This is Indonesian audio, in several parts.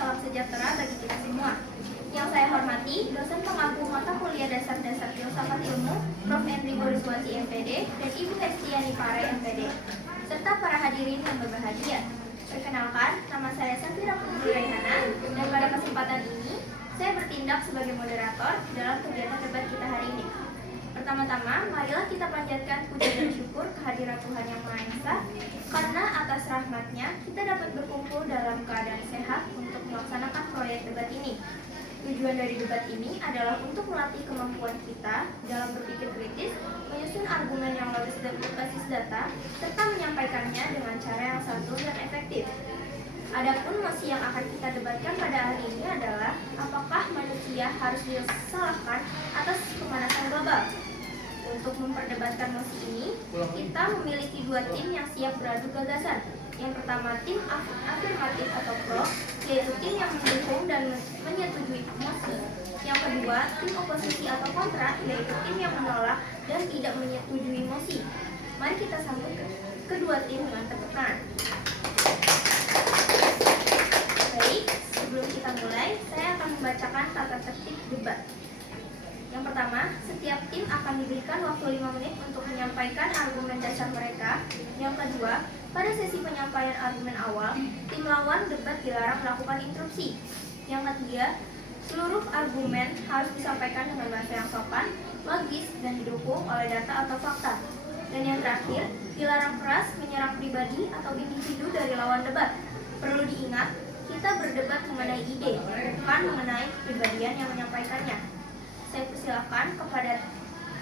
salam sejahtera bagi kita semua. Yang saya hormati, dosen pengampu mata kuliah dasar-dasar filsafat ilmu, Prof. Henry Boriswati MPD, dan Ibu Hestiani Pare MPD, serta para hadirin yang berbahagia. Perkenalkan, nama saya Safira Putri Raihana, dan pada kesempatan ini, saya bertindak sebagai moderator dalam kegiatan debat kita hari ini. Pertama-tama, marilah kita panjatkan puja dan syukur kehadiran Tuhan Yang Maha Esa, karena atas rahmat-Nya kita dapat berkumpul dalam keadaan sehat untuk melaksanakan proyek debat ini. Tujuan dari debat ini adalah untuk melatih kemampuan kita dalam berpikir kritis, menyusun argumen yang logis dan berbasis data, serta menyampaikannya dengan cara yang santun dan efektif. Adapun mosi yang akan kita debatkan pada hari ini adalah apakah manusia harus disalahkan atas pemanasan global. Untuk memperdebatkan mosi ini, kita memiliki dua tim yang siap beradu gagasan. Yang pertama, tim afirmatif atau pro, yaitu tim yang mendukung dan menyetujui mosi. Yang kedua, tim oposisi atau kontra, yaitu tim yang menolak dan tidak menyetujui mosi. Mari kita sambut kedua tim dengan tepuk tangan. Baik, sebelum kita mulai, saya akan membacakan tata tertib debat. Yang pertama, setiap tim akan diberikan waktu 5 menit untuk menyampaikan argumen dasar mereka. Yang kedua, pada sesi penyampaian argumen awal, tim lawan debat dilarang melakukan interupsi. Yang ketiga, seluruh argumen harus disampaikan dengan bahasa yang sopan, logis, dan didukung oleh data atau fakta. Dan yang terakhir, dilarang keras menyerang pribadi atau individu dari lawan debat. Perlu diingat, kita berdebat mengenai ide, bukan mengenai kepribadian yang menyampaikannya. Saya persilakan kepada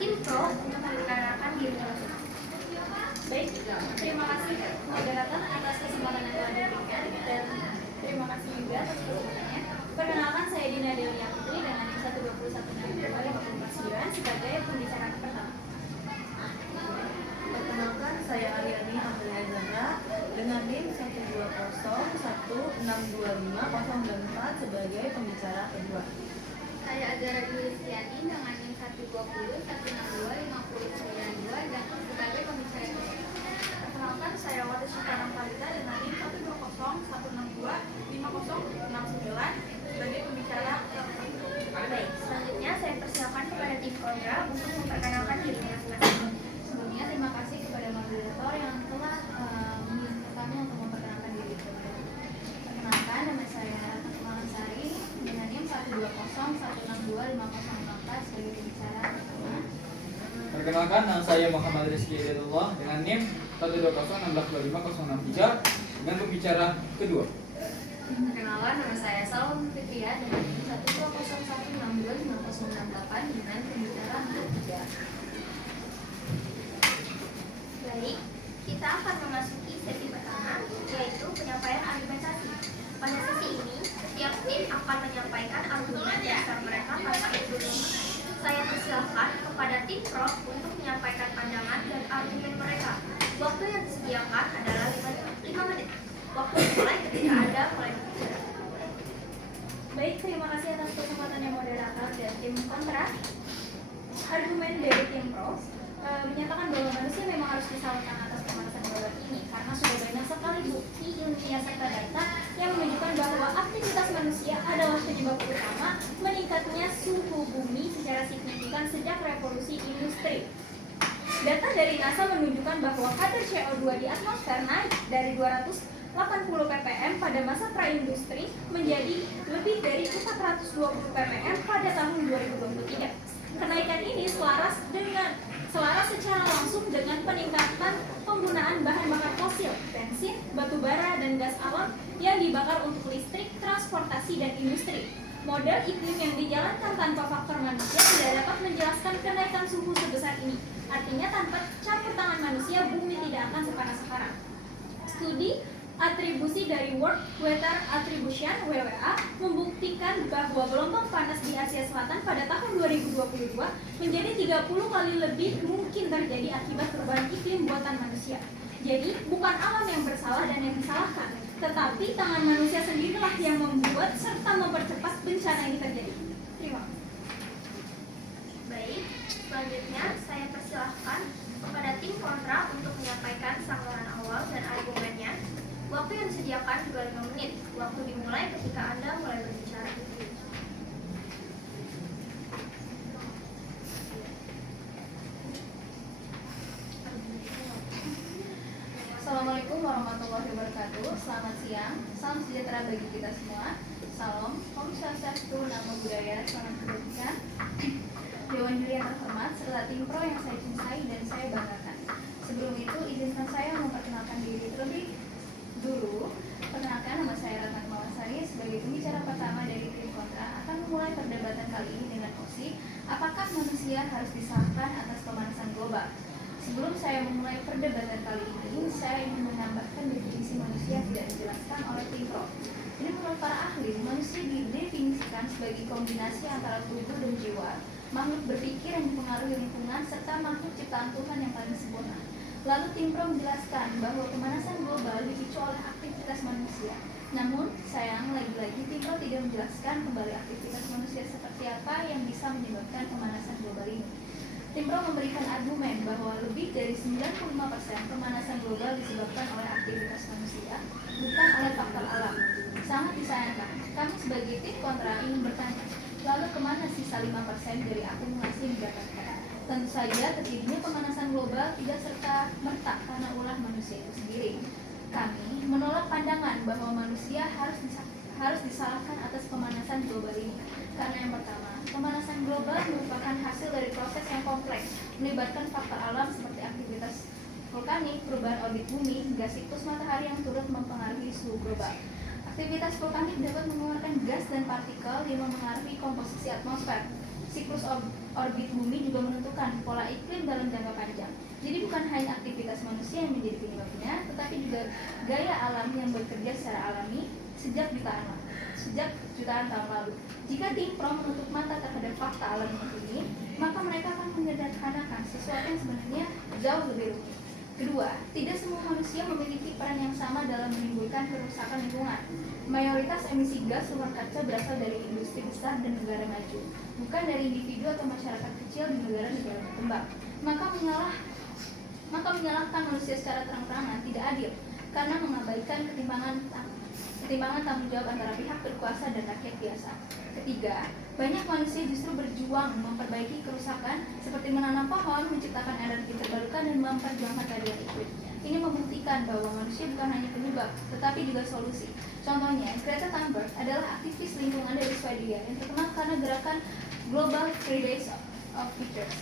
tim pro untuk memperkenalkan dirinya masing. Baik, terima kasih moderator atas kesempatan yang telah diberikan dan terima kasih juga atas kesempatannya. Perkenalkan, saya Dina Delia Putri dengan NIM 1216254 sebagai pembicara pertama. Perkenalkan, saya Ariani Amelia Zahra dengan NIM 120162504 sebagai pembicara kedua. Saya Azara Yulistiani dengan NIM 120162592 dan sebagai pembicara kedua. Perkenalkan, saya Wati Sukarang Palita dengan NIM 12010625069 sebagai pembicara kedua. Baik, selanjutnya saya persilakan kepada tim kontra untuk memperkenalkan dirinya masing-masing. Sebelumnya terima kasih kepada moderator yang telah mengizinkan kami untuk memperkenalkan diri. Perkenalkan, nama saya Ratna Kemalasari dengan NIM 120162504 sebagai pembicara pertama. Perkenalkan, nama saya Muhammad Rizky Hidayatullah dengan NIM 120162503 dengan pembicara kedua. Perkenalkan, nama saya Salon Fitria dengan NIM 120162568 dengan pembicara ketiga. Baik, kita akan memasuki sesi pertama, yaitu penyampaian argumentasi. Pada sesi ini, setiap tim akan menyampaikan argumen dasar mereka tanpa introduksi. Saya persilahkan kepada tim pro untuk menyampaikan pandangan dan argumen mereka. Waktu yang disediakan adalah 5 menit. Waktu dimulai ketika Anda mulai berbicara. Baik, terima kasih atas kesempatannya moderator dan tim kontra. Argumen dari tim pro menyatakan bahwa manusia memang harus disalahkan atas pemanasan global ini karena sudah banyak sekali bukti ilmiah serta data yang menunjukkan bahwa aktivitas manusia adalah penyebab utama meningkatnya suhu bumi secara signifikan sejak revolusi industri. Data dari NASA menunjukkan bahwa kadar CO2 di atmosfer naik dari 280 ppm pada masa praindustri menjadi lebih dari 420 ppm pada tahun 2023. Kenaikan ini selaras secara langsung dengan peningkatan penggunaan bahan bakar fosil, bensin, batu bara, dan gas alam yang dibakar untuk listrik, transportasi, dan industri. Model iklim yang dijalankan tanpa faktor manusia tidak dapat menjelaskan kenaikan suhu sebesar ini. Artinya tanpa campur tangan manusia, bumi tidak akan sepanas sekarang. Studi atribusi dari World Weather Attribution (WWA) membuktikan bahwa gelombang panas di Asia Selatan pada tahun 2022 menjadi 30 kali lebih mungkin terjadi akibat perubahan iklim buatan manusia. Jadi, bukan alam yang bersalah dan yang disalahkan, tetapi tangan manusia sendirilah yang membuat serta mempercepat bencana ini terjadi. Terima kasih. Baik, selanjutnya saya persilahkan kepada tim kontra untuk menyampaikan sanggahan awal dan argumennya. Waktu yang disediakan juga 5 menit. Waktu dimulai ketika Anda mulai berbicara. Assalamualaikum warahmatullahi wabarakatuh. Selamat siang, salam sejahtera bagi kita semua. Salam, Om Swastiastu, Namo Buddhaya, salam kebajikan. Dewan Juri yang terhormat serta tim pro yang saya cintai dan saya banggakan. Sebelum itu, izinkan saya memperkenalkan diri terlebih dulu. Perkenalkan, nama saya Ratna Kemalasari sebagai pembicara pertama dari tim kontra akan memulai perdebatan kali ini dengan opsi apakah manusia harus disalahkan atas pemanasan global. Sebelum saya memulai perdebatan kali ini, saya ingin menambahkan definisi manusia tidak dijelaskan oleh tim pro. Ini menurut para ahli, manusia didefinisikan sebagai kombinasi antara tubuh dan jiwa, makhluk berpikir yang dipengaruhi lingkungan, serta makhluk ciptaan Tuhan yang paling sempurna. Lalu tim pro menjelaskan bahwa pemanasan global dipicu oleh aktivitas manusia. Namun, sayang lagi-lagi tim pro tidak menjelaskan kembali aktivitas manusia seperti apa yang bisa menyebabkan pemanasan global ini. Tim pro memberikan argumen bahwa lebih dari 95% pemanasan global disebabkan oleh aktivitas manusia, bukan oleh faktor alam. Sangat disayangkan, kami sebagai tim kontra ingin bertanya, lalu kemana sisa 5% dari akumulasi yang didapatkan? Tentu saja terjadinya pemanasan global tidak serta-merta karena ulah manusia itu sendiri. Kami menolak pandangan bahwa manusia harus disalahkan atas pemanasan global ini. Karena yang pertama, pemanasan global merupakan hasil dari proses yang kompleks, melibatkan faktor alam seperti aktivitas vulkanik, perubahan orbit bumi, hingga siklus matahari yang turut mempengaruhi suhu global. Aktivitas vulkanik dapat mengeluarkan gas dan partikel yang mempengaruhi komposisi atmosfer. Siklus orbit bumi juga menentukan pola iklim dalam jangka panjang. Jadi bukan hanya aktivitas manusia yang menjadi penyebabnya, tetapi juga gaya alam yang bekerja secara alami sejak jutaan tahun lalu. Jika tim pro menutup mata terhadap fakta alam ini, maka mereka akan menyederhanakan sesuatu yang sebenarnya jauh lebih rumit. Kedua, tidak semua manusia memiliki peran yang sama dalam menimbulkan kerusakan lingkungan. Mayoritas emisi gas rumah kaca berasal dari industri besar dan negara maju, bukan dari individu atau masyarakat kecil di negara-negara berkembang. Maka menyalahkan manusia secara terang-terangan tidak adil, karena mengabaikan ketimbangan tanggung jawab antara pihak berkuasa dan rakyat biasa. Ketiga, banyak manusia justru berjuang memperbaiki kerusakan seperti menanam pohon, menciptakan energi terbarukan, dan memperjuangkan keadilan iklim. Ini membuktikan bahwa manusia bukan hanya penyebab, tetapi juga solusi. Contohnya, Greta Thunberg adalah aktivis lingkungan dari Swedia yang terkenal karena gerakan Global Fridays of Futures.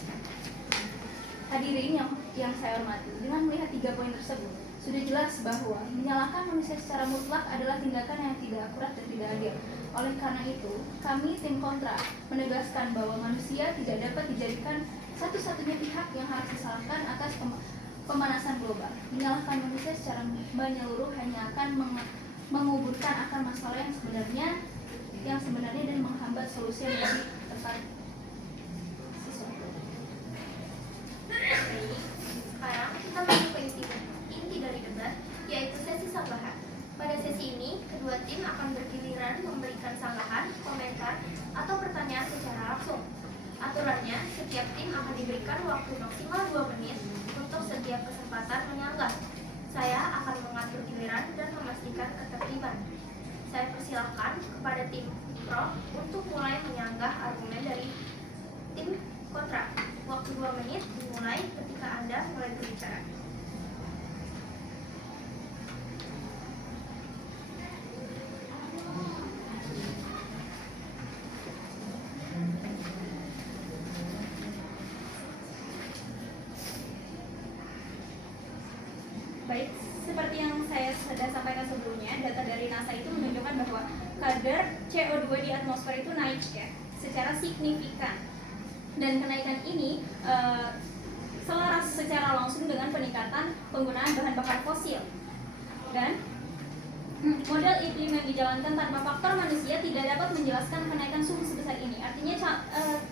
Hadirin yang saya hormati, dengan melihat 3 poin tersebut, sudah jelas bahwa menyalahkan manusia secara mutlak adalah tindakan yang tidak akurat dan tidak adil. Oleh karena itu, kami tim kontra menegaskan bahwa manusia tidak dapat dijadikan satu-satunya pihak yang harus disalahkan atas pemanasan global. Menyalahkan manusia secara menyeluruh hanya akan menguburkan akar masalah yang sebenarnya dan menghambat solusi yang lebih tepat. Sekarang kita masuk ke inti dari debat, yaitu sesi sanggahan. Pada sesi ini, kedua tim akan bergiliran memberikan sanggahan, komentar, atau pertanyaan secara langsung. Aturannya, setiap tim akan diberikan waktu maksimal 2 menit untuk setiap kesempatan menyanggah. Saya akan mengatur giliran dan memastikan ketertiban. Saya persilahkan kepada tim pro untuk mulai menyanggah argumen dari tim kontra. Waktu 2 menit dimulai ketika Anda mulai berbicara. Baik, seperti yang saya sudah sampaikan sebelumnya, data dari NASA itu menunjukkan bahwa kadar CO2 di atmosfer itu naik ya, secara signifikan. Dan kenaikan ini selaras secara langsung dengan peningkatan penggunaan bahan bakar fosil. Dan model iklim yang dijalankan tanpa faktor manusia tidak dapat menjelaskan kenaikan suhu sebesar ini. Artinya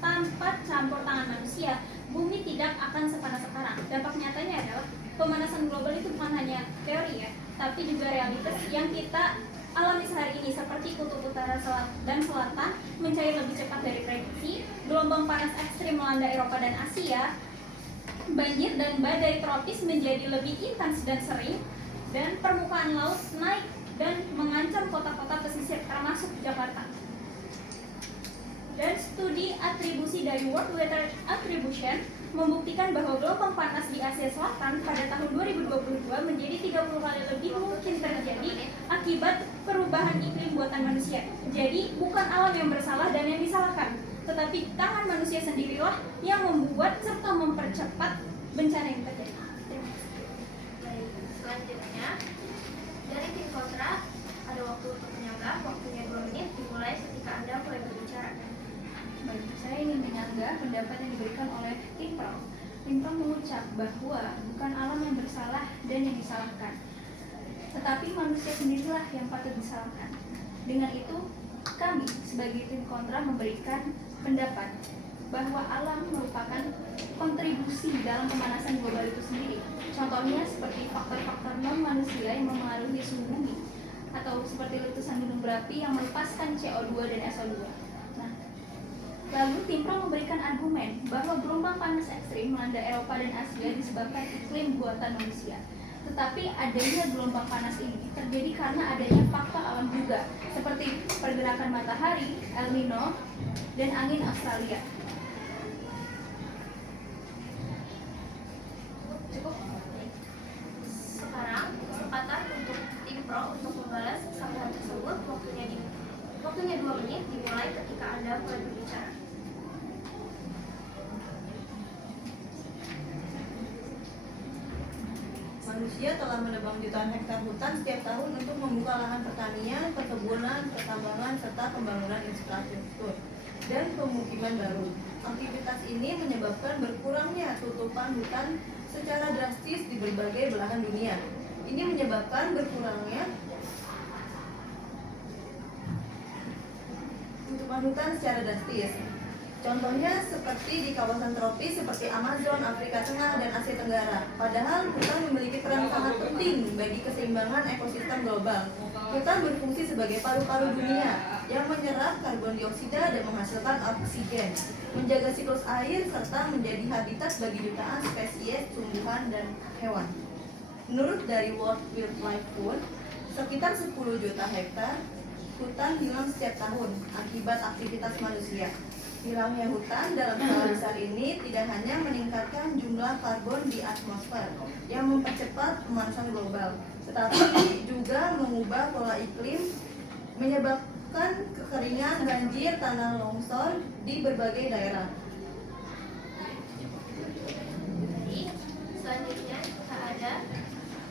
tanpa campur tangan manusia, bumi tidak akan sepanas sekarang. Dampak nyatanya adalah pemanasan global itu bukan hanya teori ya, tapi juga realitas yang kita alami sehari ini, seperti kutub utara dan selatan mencair lebih cepat dari prediksi, gelombang panas ekstrim melanda Eropa dan Asia, banjir dan badai tropis menjadi lebih intens dan sering, dan permukaan laut naik dan mengancam kota-kota pesisir termasuk Jakarta. Dan studi atribusi dari World Weather Attribution membuktikan bahwa gelombang panas di Asia Selatan pada tahun 2022 menjadi 30 kali lebih mungkin terjadi akibat perubahan iklim buatan manusia. Jadi bukan alam yang bersalah dan yang disalahkan, tetapi tangan manusia sendirilah yang membuat serta mempercepat bencana yang terjadi. Terima kasih. Baik, selanjutnya dari tim kontra ada waktu untuk menyanggah, waktunya 2 menit dimulai ketika Anda mulai berbicara. Baik, saya ingin menyanggah pendapat yang diberikan oleh tim pro. Tim pro mengucap bahwa bukan alam yang bersalah dan yang disalahkan, tetapi manusia sendirilah yang patut disalahkan. Dengan itu, kami sebagai tim kontra memberikan pendapat bahwa alam merupakan kontribusi dalam pemanasan global itu sendiri. Contohnya seperti faktor-faktor non-manusia yang memengaruhi suhu bumi, atau seperti letusan gunung berapi yang melepaskan CO2 dan SO2. Lalu tim pro memberikan argumen bahwa gelombang panas ekstrim melanda Eropa dan Asia disebabkan iklim buatan manusia. Tetapi adanya gelombang panas ini terjadi karena adanya faktor alam juga, seperti pergerakan matahari, El Nino, dan angin Australia. Cukup? Sekarang kesempatan untuk tim pro untuk membalas sanggahan tersebut. Waktunya 2 menit dimulai ketika Anda mulai berbicara. Manusia telah menebang jutaan hektar hutan setiap tahun untuk membuka lahan pertanian, perkebunan, pertambangan, serta pembangunan infrastruktur dan pemukiman baru. Aktivitas ini menyebabkan berkurangnya tutupan hutan secara drastis di berbagai belahan dunia. Ini menyebabkan berkurangnya tutupan hutan secara drastis. Contohnya seperti di kawasan tropis seperti Amazon, Afrika Tengah, dan Asia Tenggara. Padahal hutan memiliki peran sangat penting bagi keseimbangan ekosistem global. Hutan berfungsi sebagai paru-paru dunia yang menyerap karbon dioksida dan menghasilkan oksigen, menjaga siklus air, serta menjadi habitat bagi jutaan spesies tumbuhan dan hewan. Menurut dari World Wildlife Fund, sekitar 10 juta hektar hutan hilang setiap tahun akibat aktivitas manusia. Hilangnya hutan dalam skala besar ini tidak hanya meningkatkan jumlah karbon di atmosfer yang mempercepat pemanasan global, tetapi juga mengubah pola iklim, menyebabkan kekeringan, banjir, tanah longsor di berbagai daerah. Jadi, selanjutnya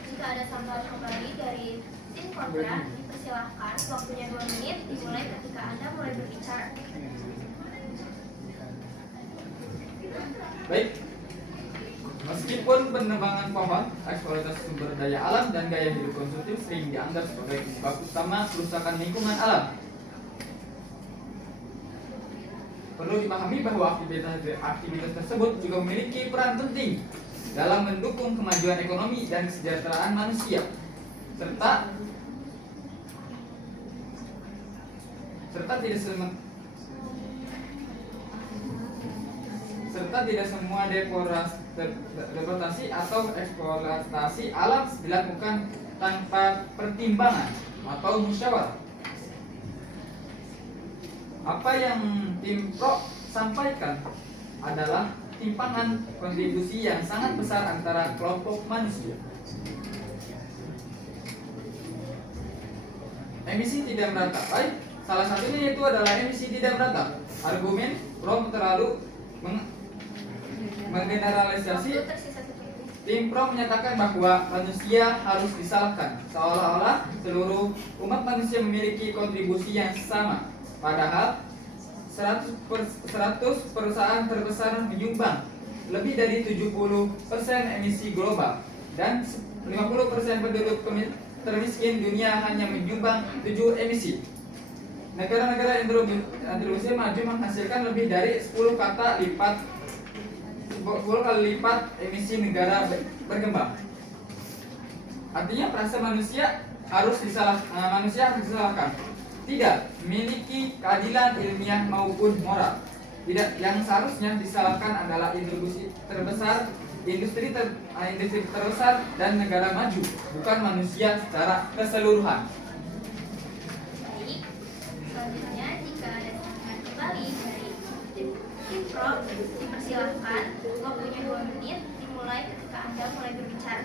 jika ada sambutan kembali dari tim kontra, dipersilahkan waktunya 2 menit dimulai ketika Anda mulai berbicara. Baik, meskipun penebangan pohon, eksploitasi sumber daya alam, dan gaya hidup konsumtif sering dianggap sebagai penyebab utama kerusakan lingkungan alam, perlu dipahami bahwa aktivitas tersebut juga memiliki peran penting dalam mendukung kemajuan ekonomi dan kesejahteraan manusia, serta tidak semua deforestasi atau eksploitasi alam dilakukan tanpa pertimbangan atau musyawarah. Apa yang tim pro sampaikan adalah timpangan kontribusi yang sangat besar antara kelompok manusia. Emisi tidak merata. Baik, salah satunya itu adalah emisi tidak merata. Argumen pro terlalu menggeneralisasi. Tim pro menyatakan bahwa manusia harus disalahkan, seolah-olah seluruh umat manusia memiliki kontribusi yang sama. Padahal 100 perusahaan terbesar menyumbang lebih dari 70% emisi global, dan 50% penduduk termiskin dunia hanya menyumbang 7 emisi. Negara-negara Indonesia maju menghasilkan lebih dari 10 kali lipat emisi negara berkembang. Artinya perasa manusia harus disalahkan. Tidak memiliki keadilan ilmiah maupun moral. Tidak, yang seharusnya disalahkan adalah industri terbesar industri terbesar dan negara maju, bukan manusia secara keseluruhan. Baik, selanjutnya jika ada pertanyaan kembali dari tim Pro, dipersilahkan. Waktunya 2 menit dimulai ketika Anda mulai berbicara.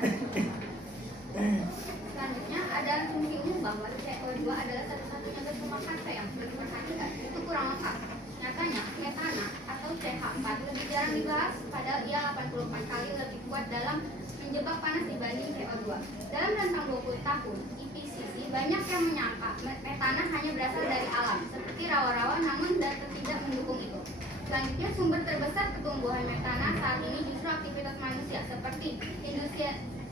Selanjutnya ada asumsi umum bahwa CO2 adalah satu-satunya gas rumah kaca yang sudah diperhatikan. Itu kurang lengkap. Nyatanya, metana atau CH4 lebih jarang dibahas, padahal ia 84 kali lebih kuat dalam menjebak panas dibanding CO2. Dalam rentang 20 tahun, IPCC banyak yang menyangka metana hanya berasal dari alam, seperti rawa-rawa, namun data tidak mendukung itu. Selanjutnya, sumber terbesar pertumbuhan metana saat ini justru aktivitas manusia, seperti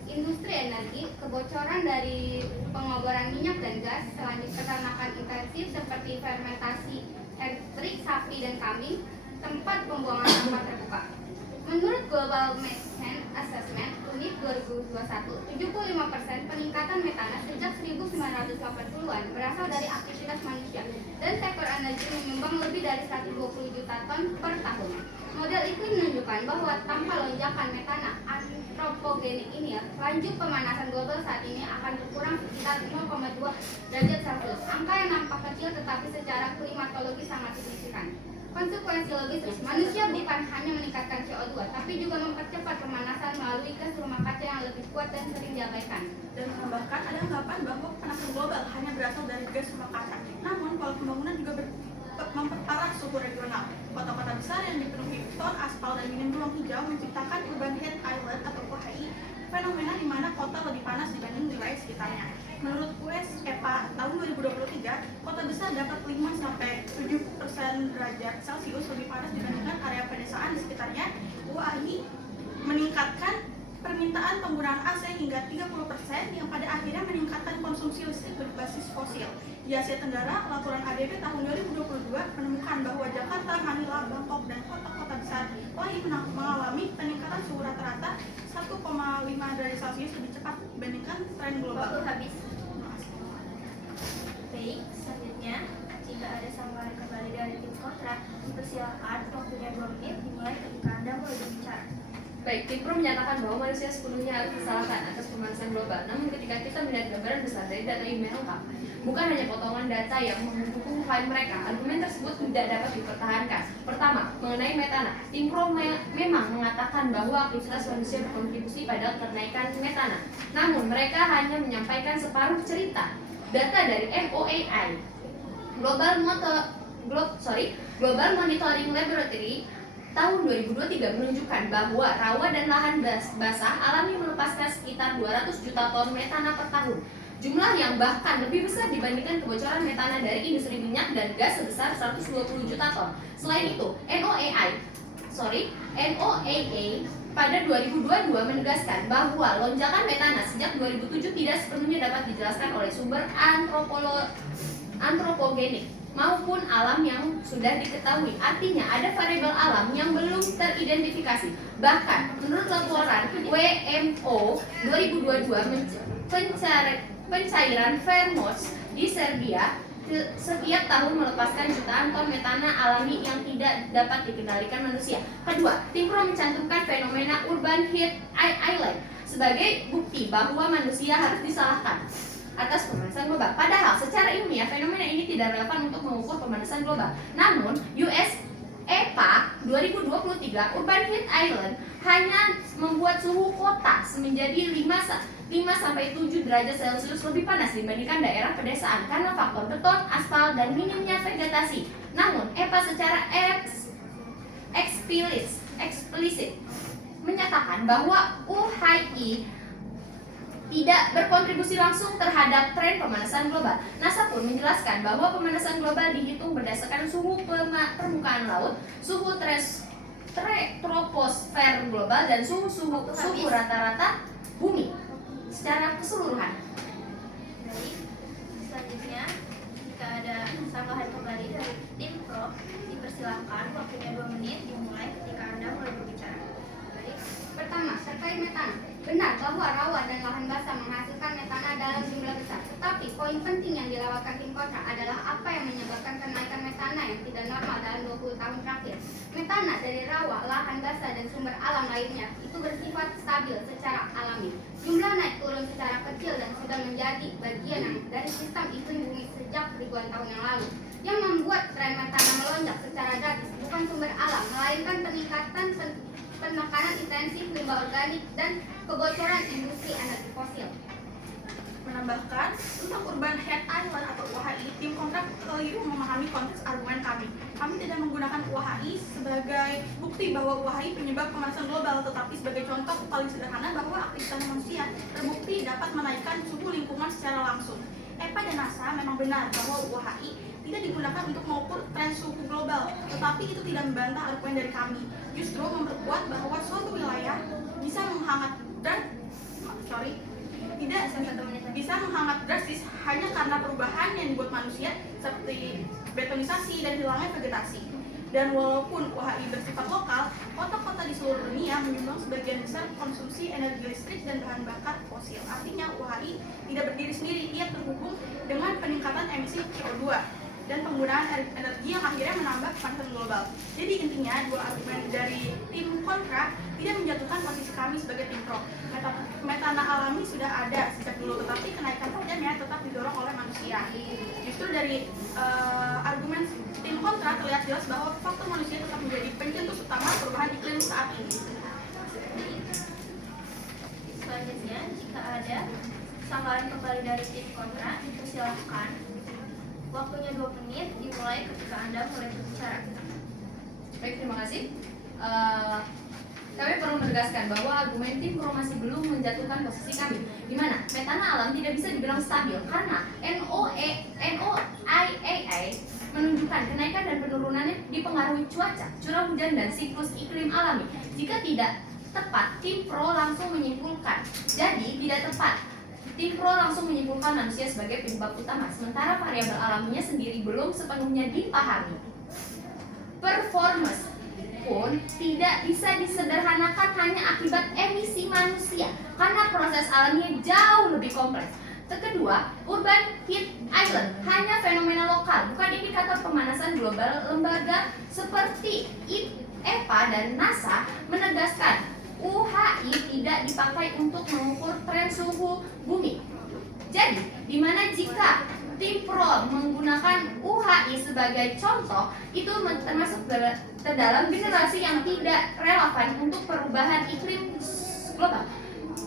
industri energi, kebocoran dari pengoboran minyak dan gas, selanjutnya peternakan intensif seperti fermentasi elektrik sapi dan kambing, tempat pembuangan sampah terbuka. Menurut Global Methane Assessment Unit 2021, 75% peningkatan metana sejak 1980-an berasal dari aktivitas manusia, dan sektor energi menyumbang lebih dari 120 juta ton per tahun. Model itu menunjukkan bahwa tanpa lonjakan metana antropogenik ini, laju pemanasan global saat ini akan berkurang sekitar 0,2 derajat Celcius. Angka yang nampak kecil tetapi secara klimatologi sangat signifikan. Konsekuensi logistis, manusia bukan hanya meningkatkan CO2, tapi juga mempercepat pemanasan melalui gas rumah kaca yang lebih kuat dan sering diabaikan. Dan menambahkan ada anggapan bahwa pemanasan global hanya berasal dari gas rumah kaca. Namun, pola pembangunan juga memperparah suhu regional. Kota-kota besar yang dipenuhi beton, aspal, dan dinding ruang hijau menciptakan urban heat island atau UHI, fenomena di mana kota lebih panas dibanding wilayah sekitarnya. Menurut US EPA tahun 2023, kota besar dapat 5-7% derajat Celcius lebih panas dibandingkan area pedesaan di sekitarnya. UHI meningkatkan permintaan penggunaan AC hingga 30% yang pada akhirnya meningkatkan konsumsi listrik berbasis fosil. Di Asia Tenggara, laporan ADB tahun 2022 menemukan bahwa Jakarta, Manila, Bangkok, dan kota-kota besar lain mengalami peningkatan suhu rata-rata 1,5 derajat Celcius lebih cepat dibandingkan tren global. Waktu habis. Baik, selanjutnya jika ada sambungan kembali dari tim kontra, dipersilakan. Waktunya 2 menit dimulai ketika Anda mulai berbicara. Baik, tim Pro menyatakan bahwa manusia sepenuhnya harus disalahkan atas pemanasan global. Namun ketika kita melihat gambaran besar dari data yang lengkap, bukan hanya potongan data yang mendukung klaim mereka, argumen tersebut tidak dapat dipertahankan. Pertama, mengenai metana, tim Pro memang mengatakan bahwa aktivitas manusia berkontribusi pada kenaikan metana. Namun mereka hanya menyampaikan separuh cerita. Data dari MOAI, Global Monitoring Laboratory tahun 2023 menunjukkan bahwa rawa dan lahan basah alami melepaskan sekitar 200 juta ton metana per tahun. Jumlah yang bahkan lebih besar dibandingkan kebocoran metana dari industri minyak dan gas sebesar 120 juta ton. Selain itu, NOAA pada 2022 menegaskan bahwa lonjakan metana sejak 2007 tidak sepenuhnya dapat dijelaskan oleh sumber antropogenik maupun alam yang sudah diketahui. Artinya ada variabel alam yang belum teridentifikasi. Bahkan menurut laporan WMO 2022 pencairan Vermos di Serbia setiap tahun melepaskan jutaan ton metana alami yang tidak dapat dikendalikan manusia. Kedua, tim Pro mencantumkan fenomena urban heat island sebagai bukti bahwa manusia harus disalahkan atas pemanasan global. Padahal secara ilmiah fenomena ini tidak relevan untuk mengukur pemanasan global. Namun US EPA 2023 urban heat island hanya membuat suhu kota menjadi 5-7 derajat Celcius lebih panas dibandingkan daerah pedesaan karena faktor beton, aspal, dan minimnya vegetasi. Namun EPA secara eksplisit menyatakan bahwa UHI tidak berkontribusi langsung terhadap tren pemanasan global. NASA pun menjelaskan bahwa pemanasan global dihitung berdasarkan suhu permukaan laut, suhu troposfer global, dan suhu rata-rata bumi secara keseluruhan. Baik, selanjutnya jika ada tambahan kembali dari tim Pro, dipersilakan. Waktunya 2 menit dimulai ketika Anda mulai berbicara. Baik. Pertama, terkait metana. Benar bahwa rawa dan lahan basah menghasilkan metana dalam jumlah besar. Tetapi poin penting penting yang dilewatkan tim kontra adalah apa yang menyebabkan kenaikan metana yang tidak normal dalam 20 tahun terakhir. Metana dari rawa, lahan basah, dan sumber alam lainnya itu bersifat stabil secara alami. Jumlah naik turun secara kecil dan sudah menjadi bagian dari sistem iklim bumi sejak ribuan tahun yang lalu. Yang membuat tren metana melonjak secara drastis bukan sumber alam, melainkan peningkatan penekanan intensif limbah organik dan kebocoran industri energi fosil. Menambahkan, tentang Urban Head Island atau UHI, tim kontra keliru memahami konteks argumen kami. Kami tidak menggunakan UHI sebagai bukti bahwa UHI penyebab pemanasan global, tetapi sebagai contoh paling sederhana bahwa aktivitas manusia terbukti dapat menaikkan suhu lingkungan secara langsung. EPA dan NASA memang benar bahwa UHI tidak digunakan untuk mengukur tren suhu global, tetapi itu tidak membantah argumen dari kami. Justru memperkuat bahwa suatu wilayah bisa menghangat drastis hanya karena perubahan yang dibuat manusia seperti betonisasi dan hilangnya vegetasi. Dan walaupun UHI bersifat lokal, kota-kota di seluruh dunia menyumbang sebagian besar konsumsi energi listrik dan bahan bakar fosil. Artinya UHI tidak berdiri sendiri, ia terhubung dengan peningkatan emisi CO2 dan penggunaan energi yang akhirnya menambah pemanasan global. Jadi intinya, dua argumen dari tim kontra tidak menjatuhkan posisi kami sebagai tim pro. Metana alami sudah ada sejak dulu, tetapi kenaikan tajamnya tetap didorong oleh manusia. Justru dari argumen tim kontra terlihat jelas bahwa faktor manusia tetap menjadi pencetus utama perubahan iklim saat ini. Selanjutnya, jika ada sanggahan kembali dari tim kontra, dipersilahkan. Waktunya 2 menit, dimulai ketika Anda mulai berbicara. Baik, terima kasih. Kami perlu menegaskan bahwa argumen tim pro masih belum menjatuhkan posisi kami, di mana metana alam tidak bisa dibilang stabil karena NOAA menunjukkan kenaikan dan penurunannya dipengaruhi cuaca, curah hujan, dan siklus iklim alami. Jika tidak tepat, tim pro langsung menyimpulkan. Jadi tidak tepat. Tim pro langsung menyimpulkan manusia sebagai penyebab utama, sementara variabel alaminya sendiri belum sepenuhnya dipahami. Performance pun tidak bisa disederhanakan hanya akibat emisi manusia, karena proses alaminya jauh lebih kompleks. Kedua, Urban Heat Island hanya fenomena lokal, bukan indikator pemanasan global. Lembaga seperti EPA dan NASA menegaskan UHI tidak dipakai untuk mengukur tren suhu bumi. Jadi, di mana jika tim pro menggunakan UHI sebagai contoh, itu termasuk ke dalam generasi yang tidak relevan untuk perubahan iklim global.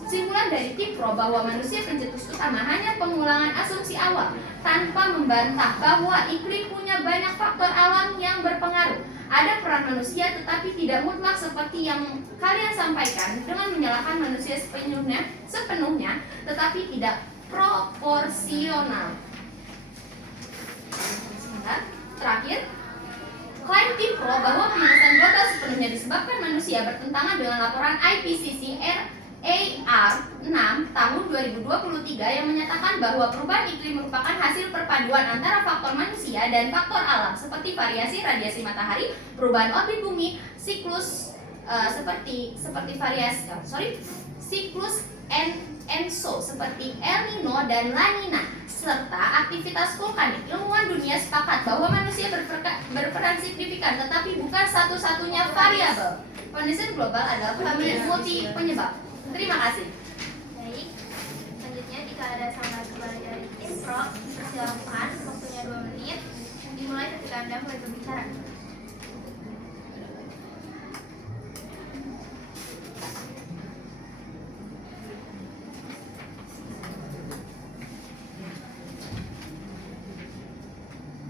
Kesimpulan dari tim pro bahwa manusia pencetus utama hanya pengulangan asumsi awal, tanpa membantah bahwa iklim punya banyak faktor alam yang berpengaruh. Ada peran manusia tetapi tidak mutlak seperti yang kalian sampaikan dengan menyalahkan manusia sepenuhnya tetapi tidak proporsional. Terakhir, klaim tim pro bahwa pemanasan global sepenuhnya disebabkan manusia bertentangan dengan laporan IPCC RAR 6 tahun 2023 yang menyatakan bahwa perubahan iklim merupakan hasil perpaduan antara faktor manusia dan faktor alam seperti variasi radiasi matahari, perubahan orbit bumi, siklus siklus ENSO seperti El Nino dan La Nina, serta aktivitas vulkanik. Ilmuwan dunia sepakat bahwa manusia berperan signifikan, tetapi bukan satu-satunya variabel. Pemanasan global adalah multi penyebab. Terima kasih. Baik, selanjutnya jika ada sanggahan kembali dari tim pro, dipersilakan. Waktunya 2 menit, dimulai ketika Anda mulai berbicara.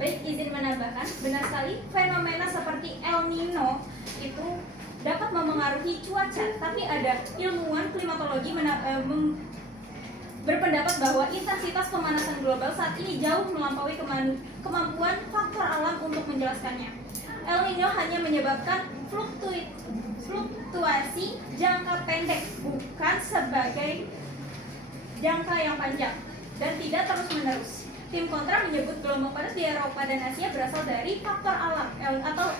Baik, izin menambahkan, benar sekali fenomena seperti El Nino itu dapat memengaruhi cuaca, tapi ada ilmuwan klimatologi berpendapat bahwa intensitas pemanasan global saat ini jauh melampaui kemampuan faktor alam untuk menjelaskannya. El Nino hanya menyebabkan fluktuasi jangka pendek, bukan sebagai jangka yang panjang, dan tidak terus-menerus. Tim kontra menyebut gelombang panas di Eropa dan Asia berasal dari faktor alam atau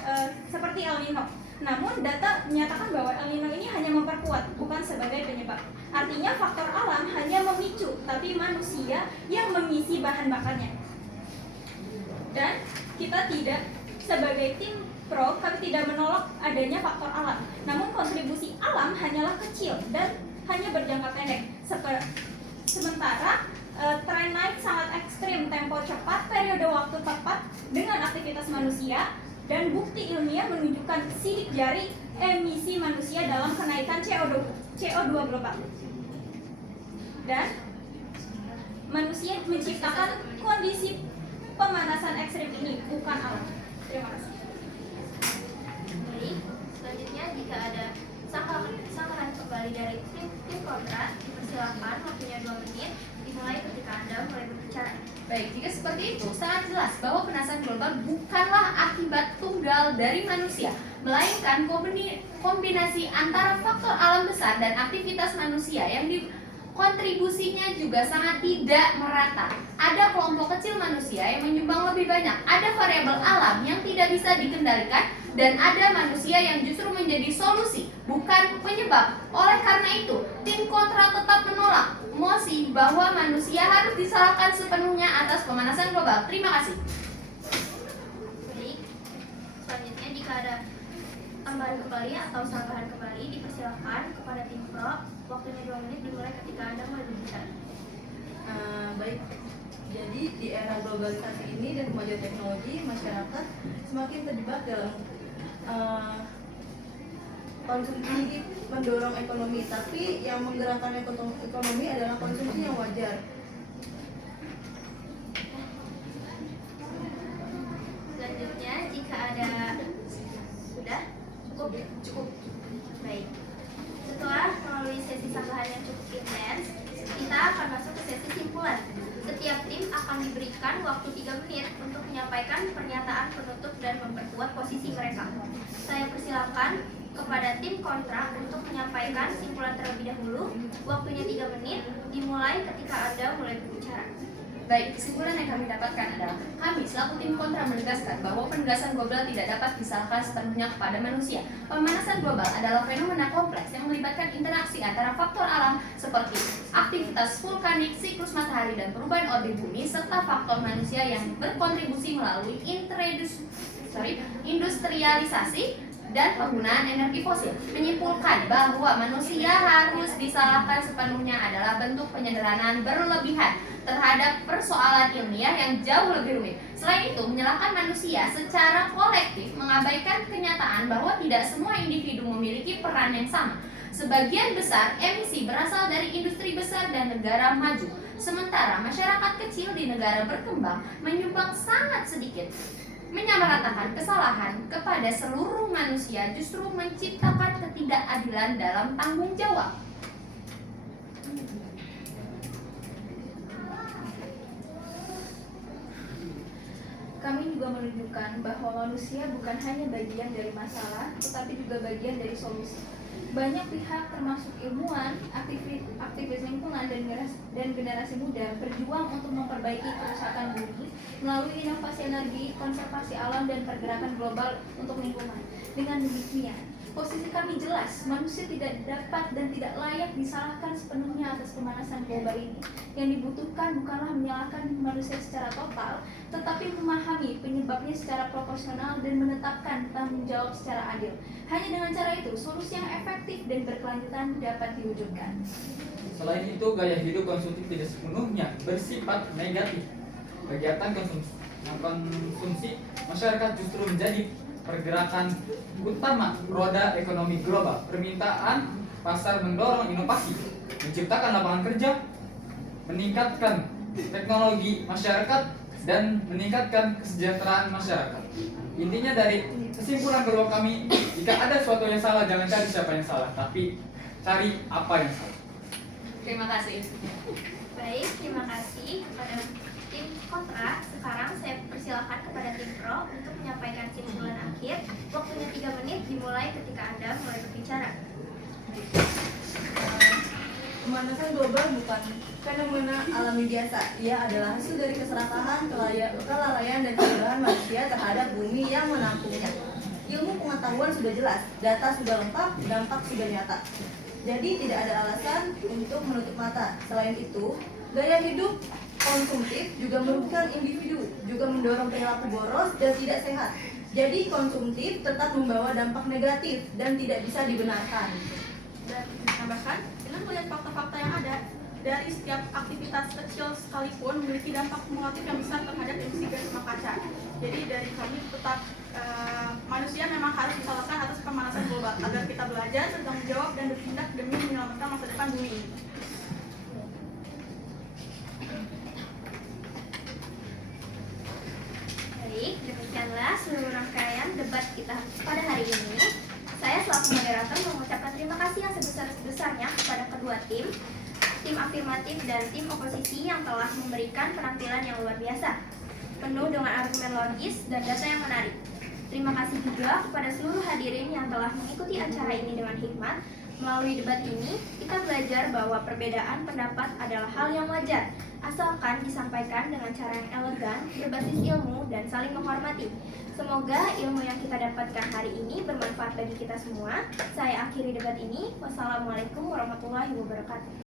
seperti El Nino. Namun data menyatakan bahwa El Nino ini hanya memperkuat, bukan sebagai penyebab. Artinya faktor alam hanya memicu, tapi manusia yang mengisi bahan bakarnya. Dan kita tidak, sebagai tim pro, kami tidak menolak adanya faktor alam. Namun kontribusi alam hanyalah kecil dan hanya berjangka pendek. Sementara tren naik sangat ekstrim, tempo cepat, periode waktu tepat dengan aktivitas manusia, dan bukti ilmiah menunjukkan sidik jari emisi manusia dalam kenaikan CO2 global. Dan manusia menciptakan kondisi pemanasan ekstrim ini, bukan alam. Terima kasih. Baik, selanjutnya jika ada sanggahan kembali dari tim kontra, dipersilakan waktunya 2 menit, dimulai ketika Anda mulai berbicara. Baik, jika seperti itu, sangat jelas bahwa pemanasan global bukanlah akibat tunggal dari manusia, melainkan kombinasi antara faktor alam besar dan aktivitas manusia yang kontribusinya juga sangat tidak merata. Ada kelompok kecil manusia yang menyumbang lebih banyak, ada variabel alam yang tidak bisa dikendalikan, dan ada manusia yang justru menjadi solusi, bukan penyebab. Oleh karena itu, tim kontra tetap menolak mosi bahwa manusia harus disalahkan sepenuhnya atas pemanasan global. Terima kasih. Baik, selanjutnya jika ada tambahan kembali atau sanggahan kembali, dipersilakan kepada tim pro, waktunya 2 menit, dimulai ketika Anda mulai berbicara. Baik, jadi di era globalisasi ini dan kemajuan teknologi, masyarakat semakin terjebak dalam konsumsi mendorong ekonomi, tapi yang menggerakkan ekonomi adalah konsumsi yang wajar. Selanjutnya jika ada sudah cukup. Baik. Setelah melalui sesi sanggahan yang cukup intens, kita akan masuk ke sesi simpulan. Setiap tim akan diberikan waktu 3 menit untuk menyampaikan pernyataan penutup dan memperkuat posisi mereka. Saya persilakan kepada tim kontra untuk menyampaikan simpulan terlebih dahulu. Waktunya 3 menit, dimulai ketika Anda mulai berbicara. Baik, kesimpulan yang kami dapatkan adalah kami selaku tim kontra menegaskan bahwa penegasan global tidak dapat disalahkan sepenuhnya kepada manusia. Pemanasan global adalah fenomena kompleks yang melibatkan interaksi antara faktor alam seperti aktivitas vulkanik, siklus matahari, dan perubahan orbit bumi, serta faktor manusia yang berkontribusi melalui industrialisasi dan penggunaan energi fosil. Menyimpulkan bahwa manusia harus disalahkan sepenuhnya adalah bentuk penyederhanaan berlebihan terhadap persoalan ilmiah yang jauh lebih rumit. Selain itu, menyalahkan manusia secara kolektif mengabaikan kenyataan bahwa tidak semua individu memiliki peran yang sama. Sebagian besar emisi berasal dari industri besar dan negara maju, sementara masyarakat kecil di negara berkembang menyumbang sangat sedikit. Menyamaratakan kesalahan kepada seluruh manusia justru menciptakan ketidakadilan dalam tanggung jawab. Kami juga menunjukkan bahwa manusia bukan hanya bagian dari masalah, tetapi juga bagian dari solusi. Banyak pihak termasuk ilmuwan, aktivis lingkungan, dan generasi muda berjuang untuk memperbaiki kerusakan bumi melalui inovasi energi, konservasi alam, dan pergerakan global untuk lingkungan. Dengan demikian, posisi kami jelas, manusia tidak dapat dan tidak layak disalahkan sepenuhnya atas pemanasan global ini. Yang dibutuhkan bukanlah menyalahkan manusia secara total, tetapi memahami penyebabnya secara proporsional dan menetapkan tanggung jawab secara adil. Hanya dengan cara itu, solusi yang efektif dan berkelanjutan dapat diwujudkan. Selain itu, gaya hidup konsumtif tidak sepenuhnya bersifat negatif. Kegiatan konsumsi masyarakat justru menjadi pergerakan utama roda ekonomi global. Permintaan pasar mendorong inovasi, menciptakan lapangan kerja, meningkatkan teknologi masyarakat, dan meningkatkan kesejahteraan masyarakat. Intinya dari kesimpulan kedua kami, jika ada sesuatu yang salah, jangan cari siapa yang salah, tapi cari apa yang salah. Terima kasih. Baik, terima kasih kepada tim kontra. Sekarang saya persilakan kepada tim pro untuk menyampaikan simpulan akhir. Waktunya 3 menit, dimulai ketika Anda mulai berbicara. Pemanasan global bukan fenomena alami biasa. Ia adalah hasil dari keserakahan, kelalaian, dan kegagalan manusia terhadap bumi yang menampungnya. ilmu pengetahuan sudah jelas, data sudah lengkap, dampak sudah nyata. Jadi tidak ada alasan untuk menutup mata. Selain itu, gaya hidup konsumtif juga merugikan individu, juga mendorong perilaku boros dan tidak sehat. Jadi konsumtif tetap membawa dampak negatif dan tidak bisa dibenarkan. Dan ditambahkan, dengan melihat fakta-fakta yang ada, dari setiap aktivitas kecil sekalipun memiliki dampak kumulatif yang besar terhadap emisi gas rumah kaca. Jadi dari kami tetap manusia memang harus disalahkan atas pemanasan global agar kita belajar, bertanggung jawab, dan bertindak demi menyelamatkan masa depan bumi ini. Baik, demikianlah seluruh rangkaian debat kita pada hari ini. Saya selaku moderator mengucapkan terima kasih yang sebesar-besarnya kepada kedua tim afirmatif dan tim oposisi yang telah memberikan penampilan yang luar biasa, penuh dengan argumen logis dan data yang menarik. Terima kasih juga kepada seluruh hadirin yang telah mengikuti acara ini dengan hikmat. Melalui debat ini, kita belajar bahwa perbedaan pendapat adalah hal yang wajar, asalkan disampaikan dengan cara yang elegan, berbasis ilmu, dan saling menghormati. Semoga ilmu yang kita dapatkan hari ini bermanfaat bagi kita semua. Saya akhiri debat ini. Wassalamualaikum warahmatullahi wabarakatuh.